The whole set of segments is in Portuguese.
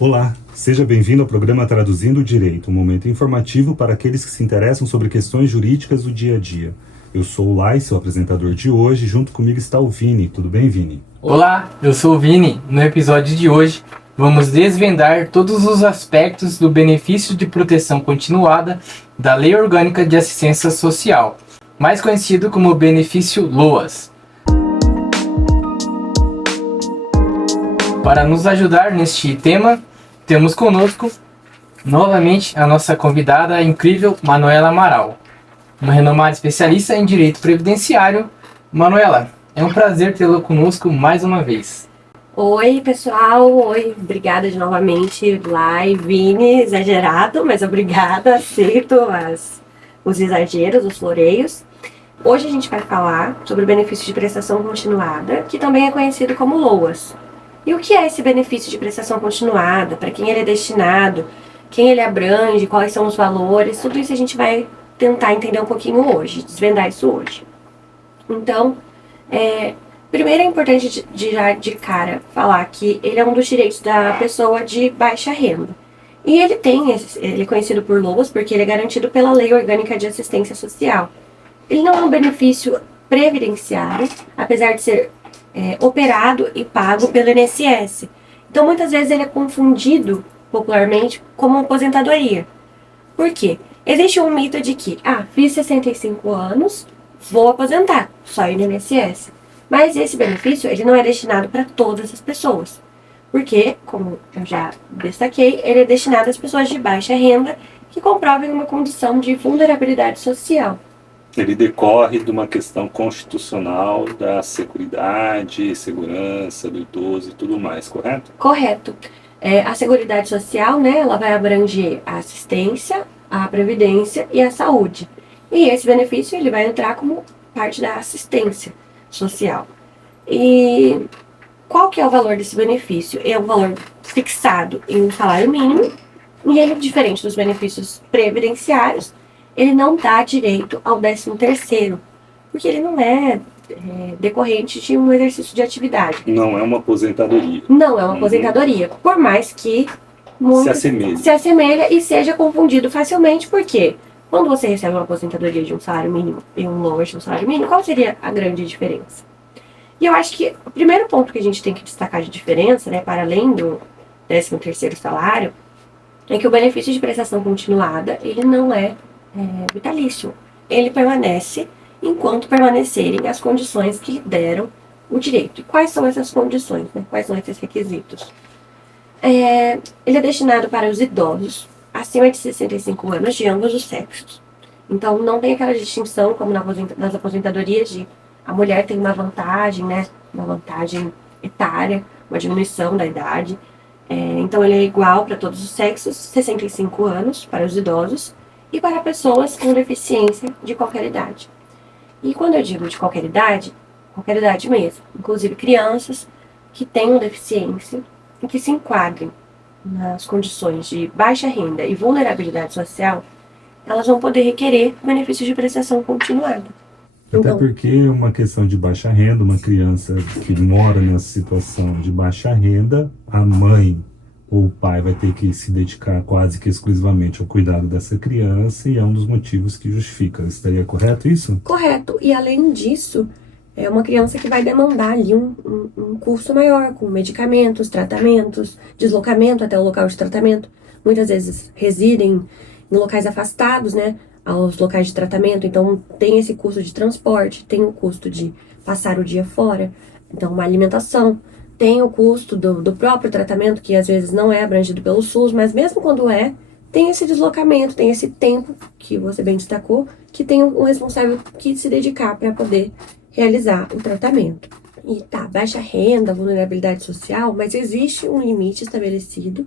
Olá, seja bem-vindo ao programa Traduzindo o Direito, um momento informativo para aqueles que se interessam sobre questões jurídicas do dia a dia. Eu sou o Lai, seu apresentador de hoje, e junto comigo está o Vini. Tudo bem, Vini? Olá, eu sou o Vini. No episódio de hoje, vamos desvendar todos os aspectos do benefício de proteção continuada da Lei Orgânica de Assistência Social, mais conhecido como benefício LOAS. Para nos ajudar neste tema, temos conosco novamente a nossa convidada incrível Manuela Amaral, uma renomada especialista em direito previdenciário. Manuela, é um prazer tê-la conosco mais uma vez. Oi, pessoal. Oi, obrigada de novamente, Lai, Vini, exagerado, mas obrigada, aceito os exageros, os floreios. Hoje a gente vai falar sobre o benefício de prestação continuada, que também é conhecido como LOAS. E o que é esse benefício de prestação continuada? Para quem ele é destinado? Quem ele abrange? Quais são os valores? Tudo isso a gente vai tentar entender um pouquinho hoje, desvendar isso hoje. Então, primeiro é importante já de cara falar que ele é um dos direitos da pessoa de baixa renda. E ele é conhecido por LOAS porque ele é garantido pela Lei Orgânica de Assistência Social. Ele não é um benefício previdenciário, apesar de ser operado e pago pelo INSS. Então, muitas vezes ele é confundido popularmente como aposentadoria. Por quê? Existe um mito de que, fiz 65 anos, vou aposentar, só ir no INSS. Mas esse benefício, ele não é destinado para todas as pessoas. Porque, como eu já destaquei, ele é destinado às pessoas de baixa renda que comprovem uma condição de vulnerabilidade social. Ele decorre de uma questão constitucional da seguridade, segurança do idoso e tudo mais, correto? Correto. A Seguridade Social, né, ela vai abranger a assistência, a previdência e a saúde. E esse benefício ele vai entrar como parte da assistência social. E qual que é o valor desse benefício? É um valor fixado em um salário mínimo, e ele, diferente dos benefícios previdenciários, ele não dá direito ao 13º, porque ele não é decorrente de um exercício de atividade. Não é uma aposentadoria. Não é uma aposentadoria, por mais que se assemelha e seja confundido facilmente, porque quando você recebe uma aposentadoria de um salário mínimo e um LOAS de um salário mínimo, qual seria a grande diferença? E eu acho que o primeiro ponto que a gente tem que destacar de diferença, né, para além do 13º salário, é que o benefício de prestação continuada, ele não é vitalício. Ele permanece enquanto permanecerem as condições que deram o direito. E quais são essas condições? Né? Quais são esses requisitos? Ele é destinado para os idosos acima de 65 anos de ambos os sexos. Então, não tem aquela distinção como nas aposentadorias de a mulher tem uma vantagem, né? Uma vantagem etária, uma diminuição da idade. Então, ele é igual para todos os sexos, 65 anos para os idosos e para pessoas com deficiência de qualquer idade. E quando eu digo de qualquer idade mesmo, inclusive crianças que tenham deficiência e que se enquadrem nas condições de baixa renda e vulnerabilidade social, elas vão poder requerer benefícios de prestação continuada. Até porque uma questão de baixa renda, uma criança que mora nessa situação de baixa renda, a mãe ou o pai vai ter que se dedicar quase que exclusivamente ao cuidado dessa criança e é um dos motivos que justifica. Estaria correto isso? Correto. E além disso, é uma criança que vai demandar ali um custo maior, com medicamentos, tratamentos, deslocamento até o local de tratamento. Muitas vezes residem em locais afastados, né, aos locais de tratamento. Então, tem esse custo de transporte, tem o custo de passar o dia fora. Então, uma alimentação. Tem o custo do próprio tratamento, que às vezes não é abrangido pelo SUS, mas mesmo quando tem esse deslocamento, tem esse tempo, que você bem destacou, que tem um responsável que se dedicar para poder realizar o tratamento. E baixa renda, vulnerabilidade social, mas existe um limite estabelecido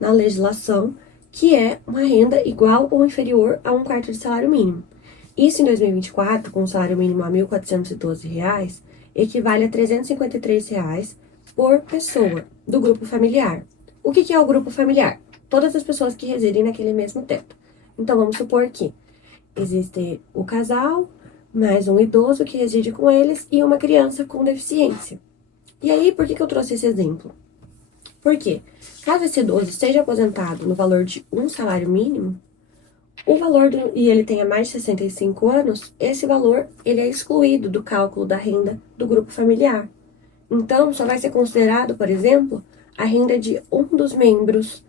na legislação, que é uma renda igual ou inferior a 1/4 de salário mínimo. Isso em 2024, com o salário mínimo a R$ 1.412, equivale a R$ 353 por pessoa do grupo familiar. O que é o grupo familiar? Todas as pessoas que residem naquele mesmo teto. Então, vamos supor que existe o casal, mais um idoso que reside com eles e uma criança com deficiência. E aí, por que eu trouxe esse exemplo? Por quê? Caso esse idoso esteja aposentado no valor de um salário mínimo, o valor e ele tenha mais de 65 anos, esse valor ele é excluído do cálculo da renda do grupo familiar. Então, só vai ser considerado, por exemplo, a renda de um dos membros.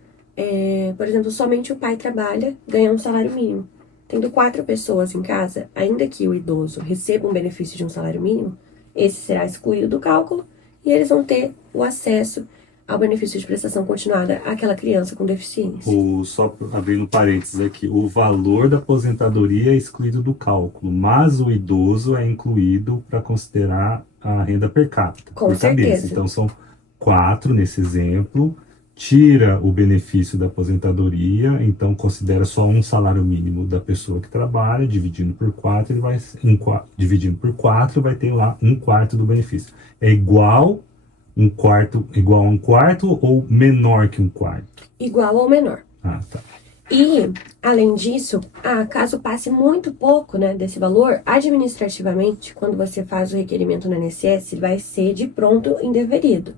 Por exemplo, somente o pai trabalha, ganha um salário mínimo. Tendo 4 pessoas em casa, ainda que o idoso receba um benefício de um salário mínimo, esse será excluído do cálculo e eles vão ter o acesso ao benefício de prestação continuada àquela criança com deficiência. Só abrindo parênteses aqui, o valor da aposentadoria é excluído do cálculo, mas o idoso é incluído para considerar a renda per capita, por cabeça. Então são 4 nesse exemplo, tira o benefício da aposentadoria, então considera só um salário mínimo da pessoa que trabalha, dividindo por 4, dividindo por 4 vai ter lá 1/4 do benefício. É igual a 1/4 ou menor que 1/4? Igual ou menor. Ah, tá. E, além disso, caso passe muito pouco, né, desse valor, administrativamente, quando você faz o requerimento no INSS, ele vai ser de pronto indeferido.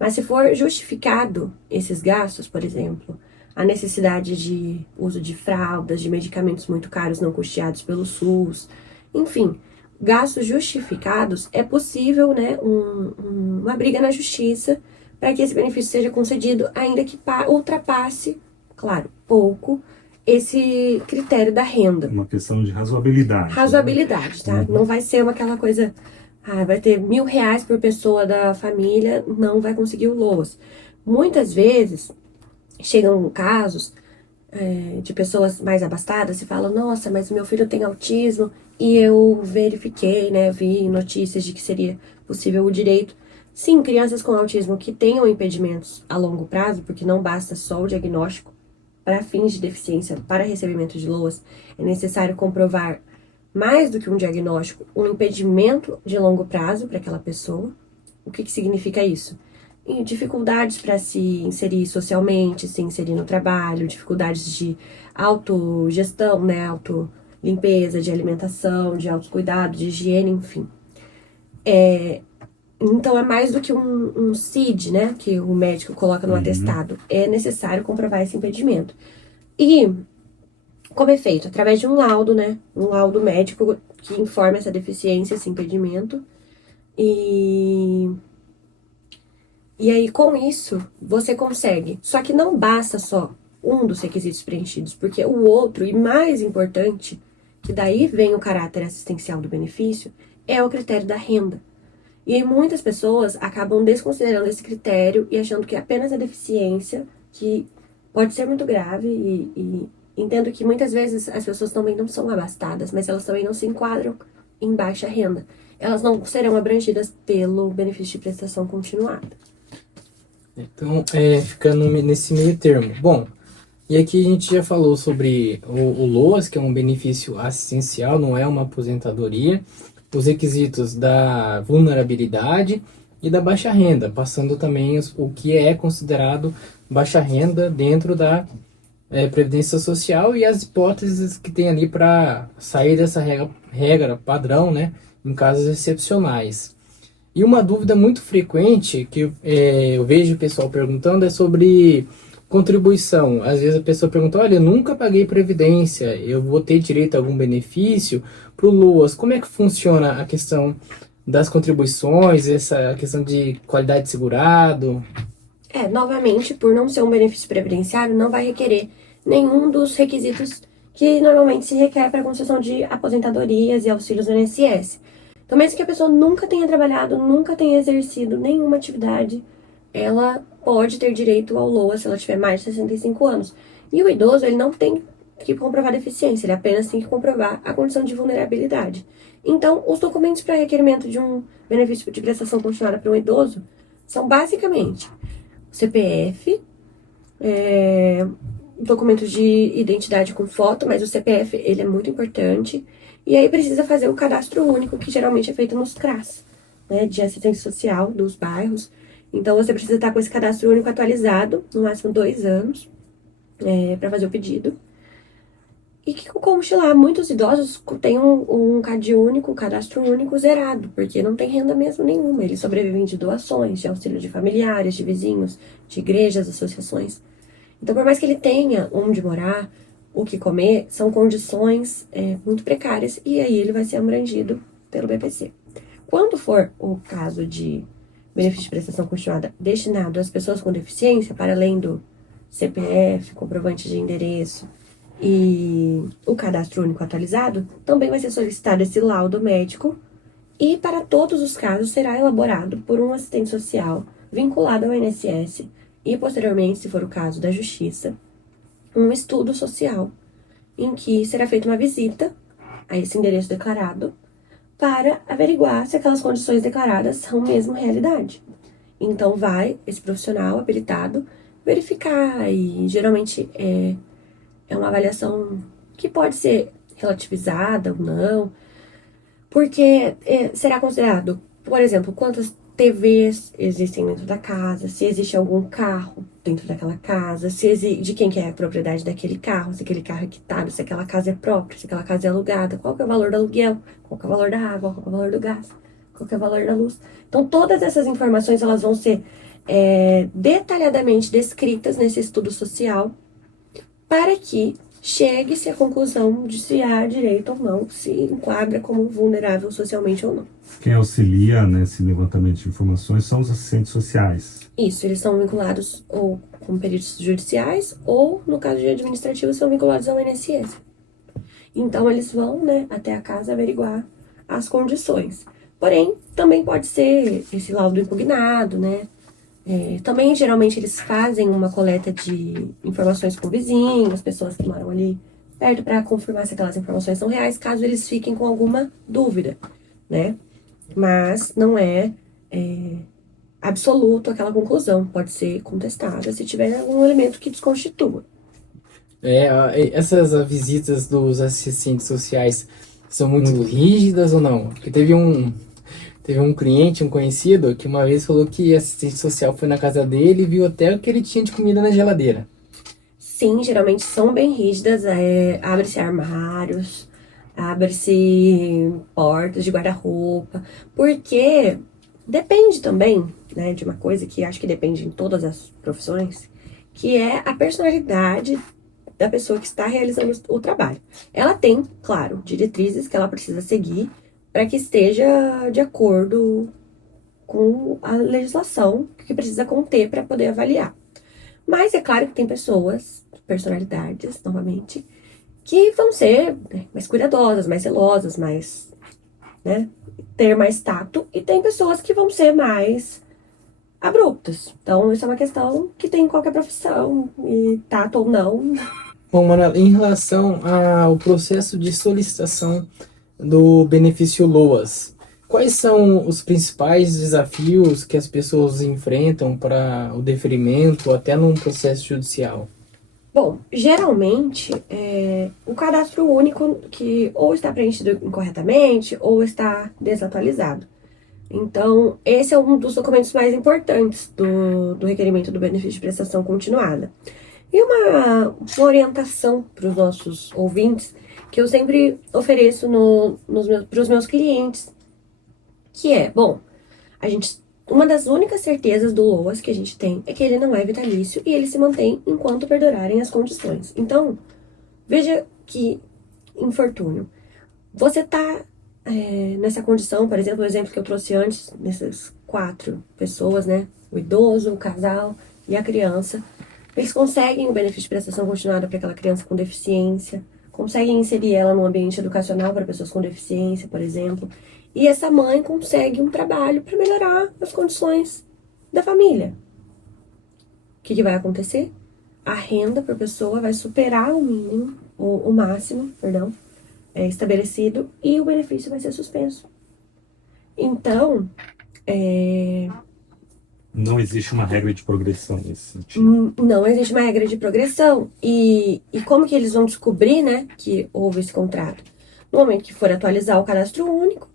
Mas se for justificado esses gastos, por exemplo, a necessidade de uso de fraldas, de medicamentos muito caros não custeados pelo SUS, enfim, gastos justificados, é possível, né, uma briga na justiça para que esse benefício seja concedido, ainda que ultrapasse, claro, pouco, esse critério da renda. Uma questão de razoabilidade. Razoabilidade, tá? Não vai ser aquela coisa... vai ter R$1.000 por pessoa da família, não vai conseguir o LOAS. Muitas vezes, chegam casos de pessoas mais abastadas e falam, nossa, mas meu filho tem autismo e eu verifiquei, né, vi notícias de que seria possível o direito. Sim, crianças com autismo que tenham impedimentos a longo prazo, porque não basta só o diagnóstico para fins de deficiência, para recebimento de LOAS, é necessário comprovar mais do que um diagnóstico, um impedimento de longo prazo para aquela pessoa. O que significa isso? Dificuldades para se inserir socialmente, se inserir no trabalho, dificuldades de autogestão, né, autolimpeza, de alimentação, de autocuidado, de higiene, enfim. Então é mais do que um CID, né, que o médico coloca no atestado. É necessário comprovar esse impedimento. E como é feito? Através de um laudo, né? Um laudo médico que informa essa deficiência, esse impedimento. E aí, com isso, você consegue. Só que não basta só um dos requisitos preenchidos, porque o outro, e mais importante, que daí vem o caráter assistencial do benefício, é o critério da renda. E aí, muitas pessoas acabam desconsiderando esse critério e achando que apenas a deficiência, que pode ser muito grave e entendo que muitas vezes as pessoas também não são abastadas, mas elas também não se enquadram em baixa renda. Elas não serão abrangidas pelo benefício de prestação continuada. Então, ficando nesse meio termo. Bom, e aqui a gente já falou sobre o LOAS, que é um benefício assistencial, não é uma aposentadoria, os requisitos da vulnerabilidade e da baixa renda, passando também o que é considerado baixa renda dentro da Previdência Social e as hipóteses que tem ali para sair dessa regra padrão, né, em casos excepcionais. E uma dúvida muito frequente que eu vejo o pessoal perguntando é sobre contribuição. Às vezes a pessoa pergunta, olha, eu nunca paguei Previdência, eu vou ter direito a algum benefício para o LOAS? Como é que funciona a questão das contribuições, essa questão de qualidade de segurado? Novamente, por não ser um benefício previdenciário, não vai requerer nenhum dos requisitos que normalmente se requer para a concessão de aposentadorias e auxílios do INSS. Então, mesmo que a pessoa nunca tenha trabalhado, nunca tenha exercido nenhuma atividade, ela pode ter direito ao LOAS se ela tiver mais de 65 anos. E o idoso, ele não tem que comprovar deficiência, ele apenas tem que comprovar a condição de vulnerabilidade. Então, os documentos para requerimento de um benefício de prestação continuada para um idoso são basicamente o CPF, documento de identidade com foto, mas o CPF ele é muito importante. E aí precisa fazer o cadastro único, que geralmente é feito nos CRAS, né, de assistência social dos bairros. Então você precisa estar com esse cadastro único atualizado, no máximo 2 anos, para fazer o pedido. E que, como lá, muitos idosos têm um CAD único, um cadastro único zerado, porque não tem renda mesmo nenhuma. Eles sobrevivem de doações, de auxílio de familiares, de vizinhos, de igrejas, associações. Então, por mais que ele tenha onde morar, o que comer, são condições muito precárias e aí ele vai ser abrangido pelo BPC. Quando for o caso de benefício de prestação continuada destinado às pessoas com deficiência, para além do CPF, comprovante de endereço e o cadastro único atualizado, também vai ser solicitado esse laudo médico e para todos os casos será elaborado por um assistente social vinculado ao INSS e posteriormente, se for o caso da Justiça, um estudo social em que será feita uma visita a esse endereço declarado para averiguar se aquelas condições declaradas são mesmo realidade. Então vai esse profissional habilitado verificar e geralmente é uma avaliação que pode ser relativizada ou não, porque será considerado, por exemplo, quantas TVs existem dentro da casa, se existe algum carro dentro daquela casa, de quem que é a propriedade daquele carro, se aquele carro é quitado, se aquela casa é própria, se aquela casa é alugada, qual que é o valor do aluguel, qual que é o valor da água, qual que é o valor do gás, qual que é o valor da luz. Então, todas essas informações elas vão ser detalhadamente descritas nesse estudo social para que chegue-se à conclusão de se há direito ou não, se enquadra como vulnerável socialmente ou não. Quem auxilia nesse levantamento de informações são os assistentes sociais. Isso, eles são vinculados ou com peritos judiciais ou, no caso de administrativo, são vinculados ao INSS. Então, eles vão, até a casa averiguar as condições. Porém, também pode ser esse laudo impugnado, também, geralmente, eles fazem uma coleta de informações com vizinhos, pessoas que moram ali perto, para confirmar se aquelas informações são reais, caso eles fiquem com alguma dúvida, Mas não é absoluto aquela conclusão, pode ser contestada se tiver algum elemento que desconstitua. Essas visitas dos assistentes sociais são muito rígidas ou não? Porque teve um cliente, um conhecido, que uma vez falou que assistente social foi na casa dele e viu até o que ele tinha de comida na geladeira. Sim, geralmente são bem rígidas. Abre-se armários, abre-se portas de guarda-roupa, porque depende também, de uma coisa que acho que depende em todas as profissões, que é a personalidade da pessoa que está realizando o trabalho. Ela tem, claro, diretrizes que ela precisa seguir para que esteja de acordo com a legislação que precisa conter para poder avaliar. Mas é claro que tem pessoas, personalidades, novamente, que vão ser mais cuidadosas, mais zelosas, mais, ter mais tato, e tem pessoas que vão ser mais abruptas. Então, isso é uma questão que tem em qualquer profissão, e tato ou não. Bom, Manuela, em relação ao processo de solicitação do benefício LOAS, quais são os principais desafios que as pessoas enfrentam para o deferimento até num processo judicial? Bom, geralmente, o cadastro único que ou está preenchido incorretamente ou está desatualizado. Então, esse é um dos documentos mais importantes do requerimento do benefício de prestação continuada. E uma orientação para os nossos ouvintes, que eu sempre ofereço para os meus clientes, que é, uma das únicas certezas do LOAS que a gente tem é que ele não é vitalício e ele se mantém enquanto perdurarem as condições. Então, veja que infortúnio. Você está nessa condição, por exemplo, o exemplo que eu trouxe antes, dessas 4 pessoas, o idoso, o casal e a criança, eles conseguem o benefício de prestação continuada para aquela criança com deficiência, conseguem inserir ela no ambiente educacional para pessoas com deficiência, por exemplo, e essa mãe consegue um trabalho para melhorar as condições da família. O que vai acontecer? A renda por pessoa vai superar o mínimo, o máximo, estabelecido, e o benefício vai ser suspenso. Então, não existe uma regra de progressão nesse sentido. Não existe uma regra de progressão. E como que eles vão descobrir, que houve esse contrato? No momento que for atualizar o cadastro único,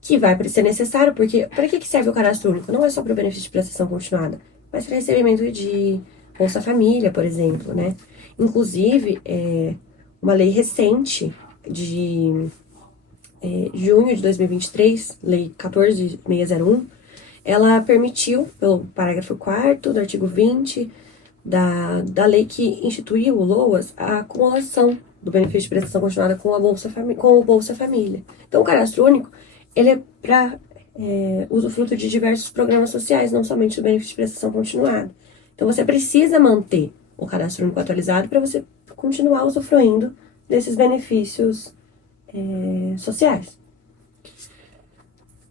que vai ser necessário, porque para que serve o cadastro único? Não é só para o benefício de prestação continuada, mas para recebimento de Bolsa Família, por exemplo, Inclusive, uma lei recente de junho de 2023, Lei 14.601, ela permitiu, pelo parágrafo 4º do artigo 20 da lei que instituiu o LOAS, a acumulação do benefício de prestação continuada com o Bolsa Família. Então, o cadastro único, ele é para usufruto de diversos programas sociais, não somente do benefício de prestação continuada. Então, você precisa manter o cadastro único atualizado para você continuar usufruindo desses benefícios sociais.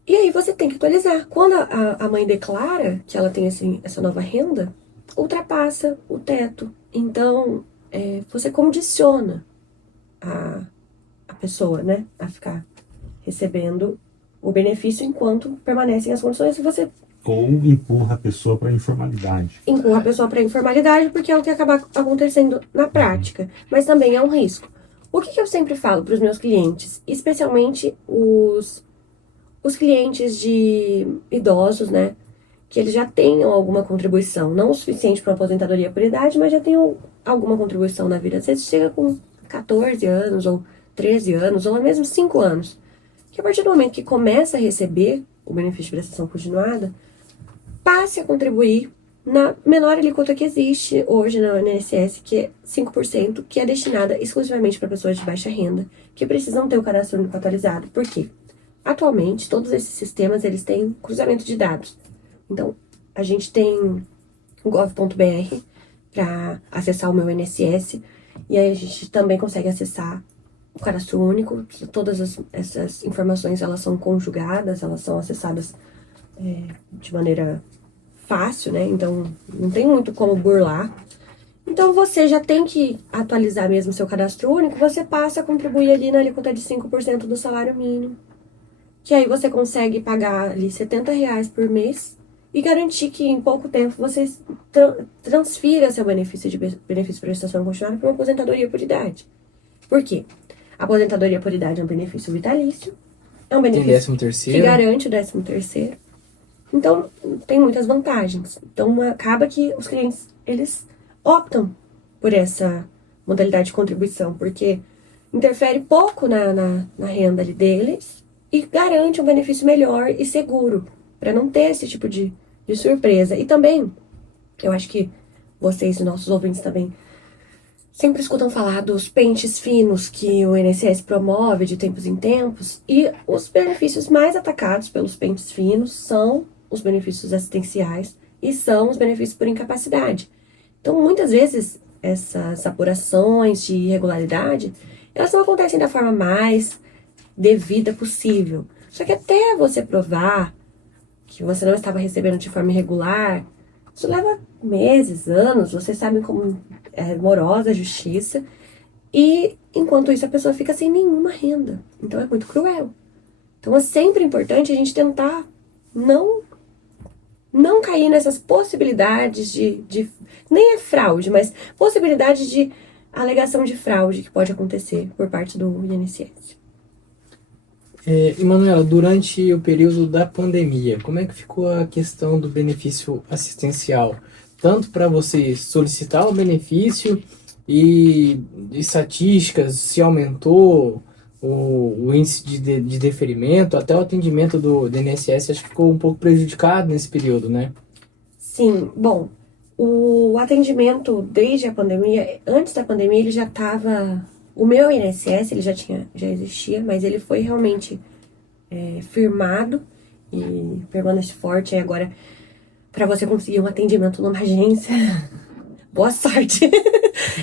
E aí você tem que atualizar. Quando a mãe declara que ela tem essa nova renda, ultrapassa o teto. Então, você condiciona a pessoa, né, a ficar recebendo o benefício enquanto permanecem as condições que você... Ou empurra a pessoa para a informalidade. Empurra a pessoa para a informalidade, porque é o que acaba acontecendo na prática. Mas também é um risco. O que eu sempre falo para os meus clientes, especialmente os clientes de idosos, né, que eles já tenham alguma contribuição, não o suficiente para uma aposentadoria por idade, mas já tenham alguma contribuição na vida. Às vezes chega com 14 anos, ou 13 anos, ou mesmo 5 anos. Que a partir do momento que começa a receber o benefício de prestação continuada, passe a contribuir na menor alíquota que existe hoje na INSS, que é 5%, que é destinada exclusivamente para pessoas de baixa renda, que precisam ter o cadastro único atualizado. Por quê? Atualmente, todos esses sistemas, eles têm cruzamento de dados. Então, a gente tem o gov.br para acessar o meu INSS, e aí a gente também consegue acessar o cadastro único. Todas essas informações, elas são conjugadas, elas são acessadas de maneira fácil, né? Então, não tem muito como burlar. Então, você já tem que atualizar mesmo seu cadastro único, você passa a contribuir ali na alíquota de 5% do salário mínimo. Que aí você consegue pagar ali R$70 por mês e garantir que em pouco tempo você transfira seu benefício de prestação continuada para uma aposentadoria por idade. Por quê? A aposentadoria por idade é um benefício vitalício, é um benefício que garante o 13º. Então, tem muitas vantagens. Então, acaba que os clientes, eles optam por essa modalidade de contribuição, porque interfere pouco na renda ali deles e garante um benefício melhor e seguro, para não ter esse tipo de surpresa. E também, eu acho que vocês e nossos ouvintes também sempre escutam falar dos pentes finos que o INSS promove de tempos em tempos, e os benefícios mais atacados pelos pentes finos são os benefícios assistenciais e são os benefícios por incapacidade. Então, muitas vezes, essas apurações de irregularidade, elas não acontecem da forma mais devida possível. Só que até você provar que você não estava recebendo de forma irregular, isso leva meses, anos, vocês sabem como é morosa a justiça, e enquanto isso a pessoa fica sem nenhuma renda. Então é muito cruel. Então é sempre importante a gente tentar não cair nessas possibilidades de nem é fraude, mas possibilidades de alegação de fraude que pode acontecer por parte do INSS. E Manuela, durante o período da pandemia, como é que ficou a questão do benefício assistencial? Tanto para você solicitar o benefício e estatísticas, se aumentou o índice de deferimento, até o atendimento do INSS acho que ficou um pouco prejudicado nesse período, né? Sim, bom, o atendimento desde a pandemia, antes da pandemia ele já estava... O meu INSS, ele já existia, mas ele foi realmente firmado e permanece forte. E agora, para você conseguir um atendimento numa agência, boa sorte.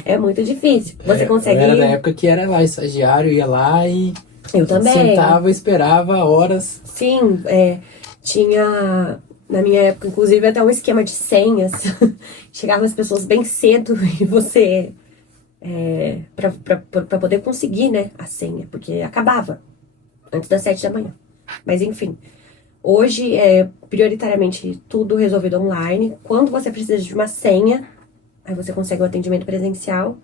É muito difícil. Você consegue... Eu era da época que era lá, estagiário, ia lá e... Eu também. Sentava, esperava horas. Sim, tinha... Na minha época, inclusive, até um esquema de senhas. Chegavam as pessoas bem cedo e você... para poder conseguir, né, a senha, porque acabava antes das 7 da manhã. Mas enfim, hoje é prioritariamente tudo resolvido online. Quando você precisa de uma senha, aí você consegue o atendimento presencial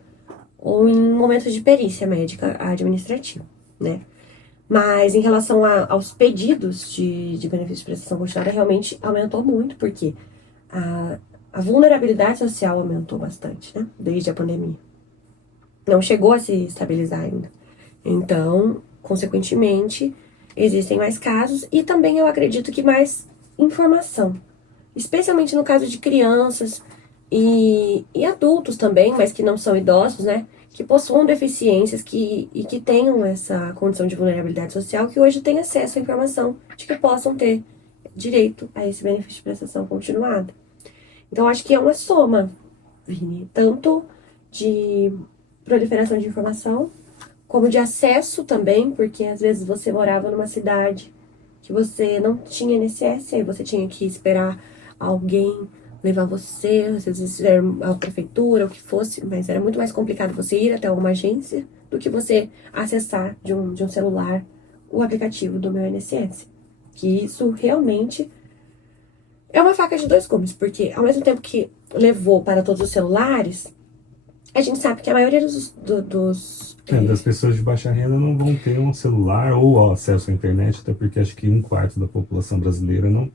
ou em momentos de perícia médica administrativa, né? Mas em relação aos pedidos de benefício de prestação continuada, realmente aumentou muito, porque a vulnerabilidade social aumentou bastante, né, desde a pandemia. não chegou a se estabilizar ainda. Então, consequentemente, existem mais casos e também eu acredito que mais informação. Especialmente no caso de crianças e adultos também, mas que não são idosos, né? Que possuam deficiências e que tenham essa condição de vulnerabilidade social, que hoje têm acesso à informação de que possam ter direito a esse benefício de prestação continuada. Então, acho que é uma soma, Vini, tanto de proliferação de informação, como de acesso também, porque às vezes você morava numa cidade que você não tinha INSS, aí você tinha que esperar alguém levar você, às vezes era a prefeitura, o que fosse, mas era muito mais complicado você ir até uma agência do que você acessar de um celular o aplicativo do Meu INSS. Que isso realmente é uma faca de dois gumes, porque ao mesmo tempo que levou para todos os celulares, a gente sabe que a maioria Das pessoas de baixa renda não vão ter um celular ou acesso à internet, até porque acho que 1/4 da população brasileira não.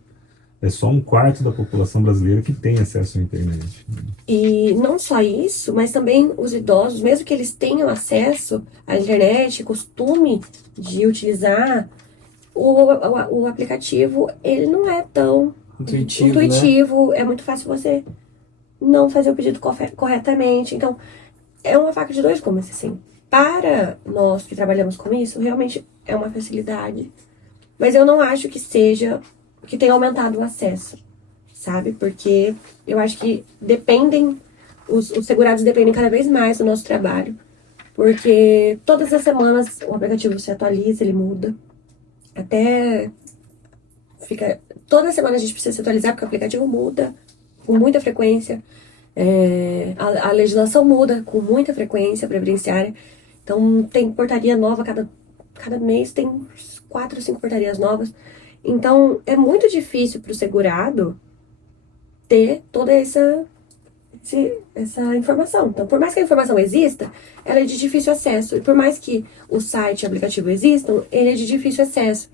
É só 1/4 da população brasileira que tem acesso à internet. E não só isso, mas também os idosos, mesmo que eles tenham acesso à internet, costume de utilizar o aplicativo, ele não é tão intuitivo, né? É muito fácil você não fazer o pedido corretamente. Então, é uma faca de dois gumes, assim. Para nós que trabalhamos com isso, realmente é uma facilidade. Mas eu não acho que seja que tenha aumentado o acesso, sabe? Porque eu acho que os segurados dependem cada vez mais do nosso trabalho. Porque todas as semanas o aplicativo se atualiza, ele muda. Toda semana a gente precisa se atualizar, porque o aplicativo muda com muita frequência. A legislação muda com muita frequência previdenciária. Então tem portaria nova, cada mês tem 4 ou 5 portarias novas. Então é muito difícil para o segurado ter toda essa informação. Então, por mais que a informação exista, ela é de difícil acesso. E por mais que o site e o aplicativo existam, ele é de difícil acesso.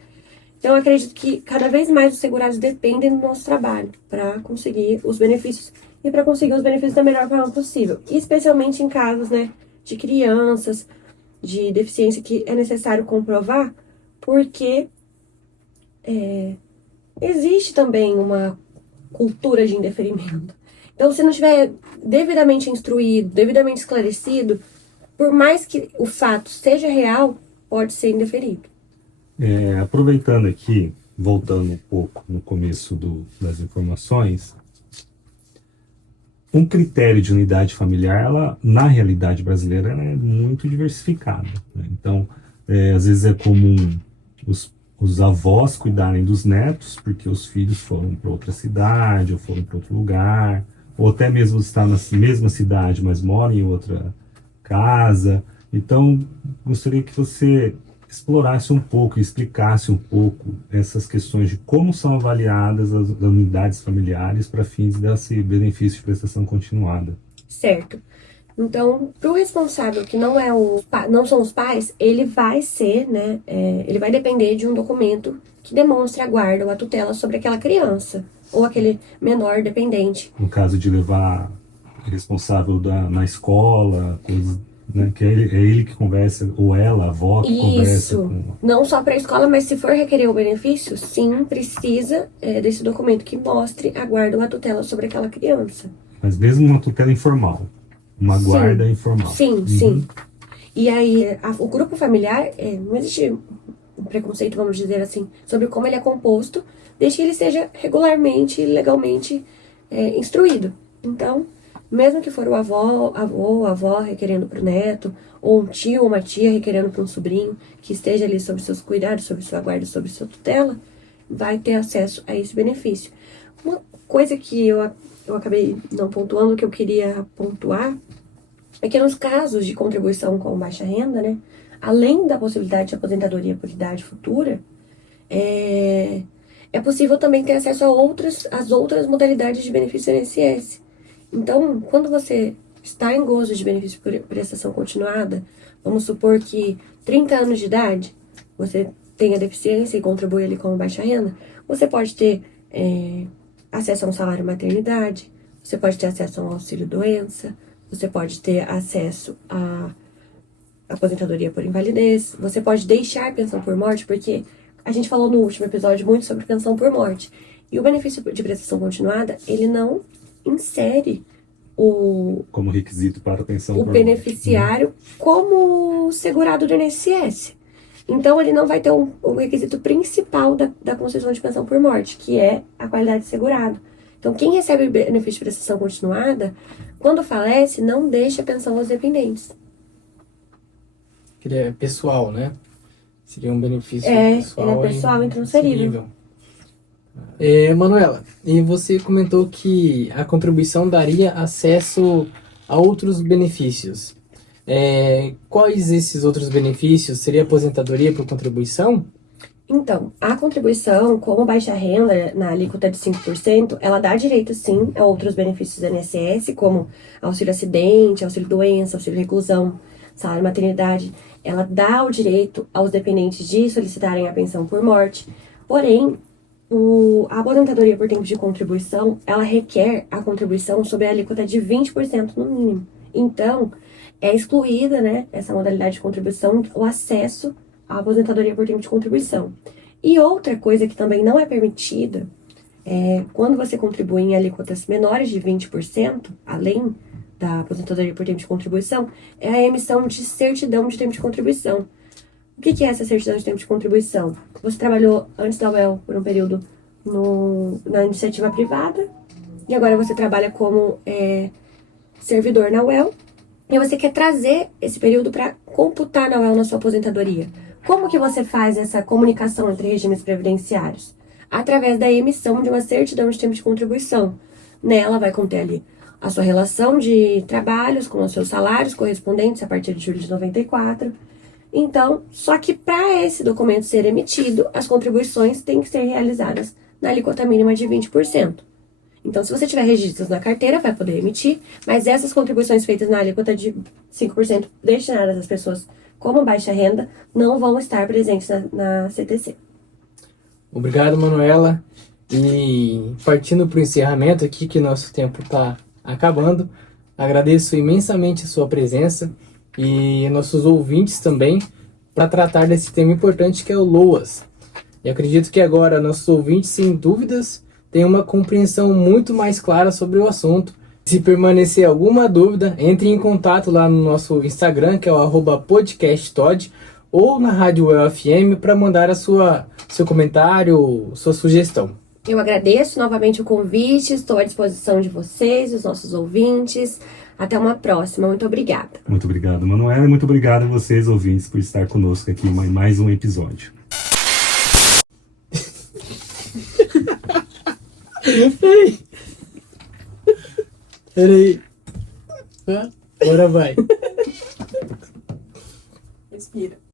Então, eu acredito que cada vez mais os segurados dependem do nosso trabalho para conseguir os benefícios e para conseguir os benefícios da melhor forma possível. Especialmente em casos, né, de crianças, de deficiência que é necessário comprovar, porque existe também uma cultura de indeferimento. Então, se não estiver devidamente instruído, devidamente esclarecido, por mais que o fato seja real, pode ser indeferido. Aproveitando aqui, voltando um pouco no começo das informações, um critério de unidade familiar, ela, na realidade brasileira, ela é muito diversificada, né? Então, às vezes é comum os avós cuidarem dos netos, porque os filhos foram para outra cidade, ou foram para outro lugar, ou até mesmo estar na mesma cidade, mas moram em outra casa. Então, gostaria que você explorasse um pouco, explicasse um pouco essas questões de como são avaliadas as unidades familiares para fins desse benefício de prestação continuada. Certo. Então, para o responsável que não são os pais, ele vai ser, né, ele vai depender de um documento que demonstre a guarda ou a tutela sobre aquela criança ou aquele menor dependente. No caso de levar responsável na escola, coisas, né, que é ele que conversa, ou ela, a avó, que conversa com... Não só para a escola, mas se for requerer o benefício, sim, precisa desse documento que mostre a guarda ou a tutela sobre aquela criança. Mas mesmo uma tutela informal, uma guarda informal. Sim, sim. E aí, o grupo familiar, não existe um preconceito, vamos dizer assim, sobre como ele é composto, desde que ele seja regularmente, legalmente instruído. Então, mesmo que for o avô, a avó requerendo para o neto, ou um tio ou uma tia requerendo para um sobrinho que esteja ali sob seus cuidados, sob sua guarda, sob sua tutela, vai ter acesso a esse benefício. Uma coisa que eu acabei não pontuando, que eu queria pontuar, é que nos casos de contribuição com baixa renda, né, além da possibilidade de aposentadoria por idade futura, é possível também ter acesso às outras modalidades de benefício INSS. Então, quando você está em gozo de benefício por prestação continuada, vamos supor que 30 anos de idade, você tenha deficiência e contribui ali com baixa renda, você pode ter acesso a um salário maternidade, você pode ter acesso a um auxílio doença, você pode ter acesso a aposentadoria por invalidez, você pode deixar pensão por morte, porque a gente falou no último episódio muito sobre pensão por morte. E o benefício de prestação continuada, ele não insere como requisito para a pensão o por beneficiário morte, como segurado do INSS. Então, ele não vai ter o requisito principal da concessão de pensão por morte, que é a qualidade de segurado. Então, quem recebe o benefício de prestação continuada, quando falece, não deixa a pensão aos dependentes. Ele é pessoal, né? Seria um benefício pessoal. Ele é pessoal, intransferível. Manuela, e você comentou que a contribuição daria acesso a outros benefícios. Quais esses outros benefícios? Seria aposentadoria por contribuição? Então, a contribuição, como baixa renda, na alíquota de 5%, ela dá direito, sim, a outros benefícios do INSS, como auxílio acidente, auxílio doença, auxílio reclusão, salário maternidade. Ela dá o direito aos dependentes de solicitarem a pensão por morte. Porém, a aposentadoria por tempo de contribuição, ela requer a contribuição sob a alíquota de 20% no mínimo. Então, é excluída, né, essa modalidade de contribuição, o acesso à aposentadoria por tempo de contribuição. E outra coisa que também não é permitida, quando você contribui em alíquotas menores de 20%, além da aposentadoria por tempo de contribuição, é a emissão de certidão de tempo de contribuição. O que é essa certidão de tempo de contribuição? Você trabalhou antes da UEL por um período na iniciativa privada, e agora você trabalha como servidor na UEL, e você quer trazer esse período para computar na UEL na sua aposentadoria. Como que você faz essa comunicação entre regimes previdenciários? Através da emissão de uma certidão de tempo de contribuição. Nela vai conter ali a sua relação de trabalhos com os seus salários correspondentes a partir de julho de 94. Então, só que para esse documento ser emitido, as contribuições têm que ser realizadas na alíquota mínima de 20%. Então, se você tiver registros na carteira, vai poder emitir, mas essas contribuições feitas na alíquota de 5% destinadas às pessoas como baixa renda não vão estar presentes na CTC. Obrigado, Manuela. E partindo para o encerramento aqui, que nosso tempo está acabando, agradeço imensamente a sua presença e nossos ouvintes também, para tratar desse tema importante que é o LOAS. E acredito que agora nossos ouvintes, sem dúvidas, têm uma compreensão muito mais clara sobre o assunto. Se permanecer alguma dúvida, entre em contato lá no nosso Instagram, que é o @podcasttod, ou na Rádio UEL FM para mandar seu comentário, sua sugestão. Eu agradeço novamente o convite, estou à disposição de vocês, os nossos ouvintes. Até uma próxima. Muito obrigada. Muito obrigado, Manuela, e muito obrigado a vocês, ouvintes, por estar conosco aqui em mais um episódio. Peraí. Agora vai. Respira.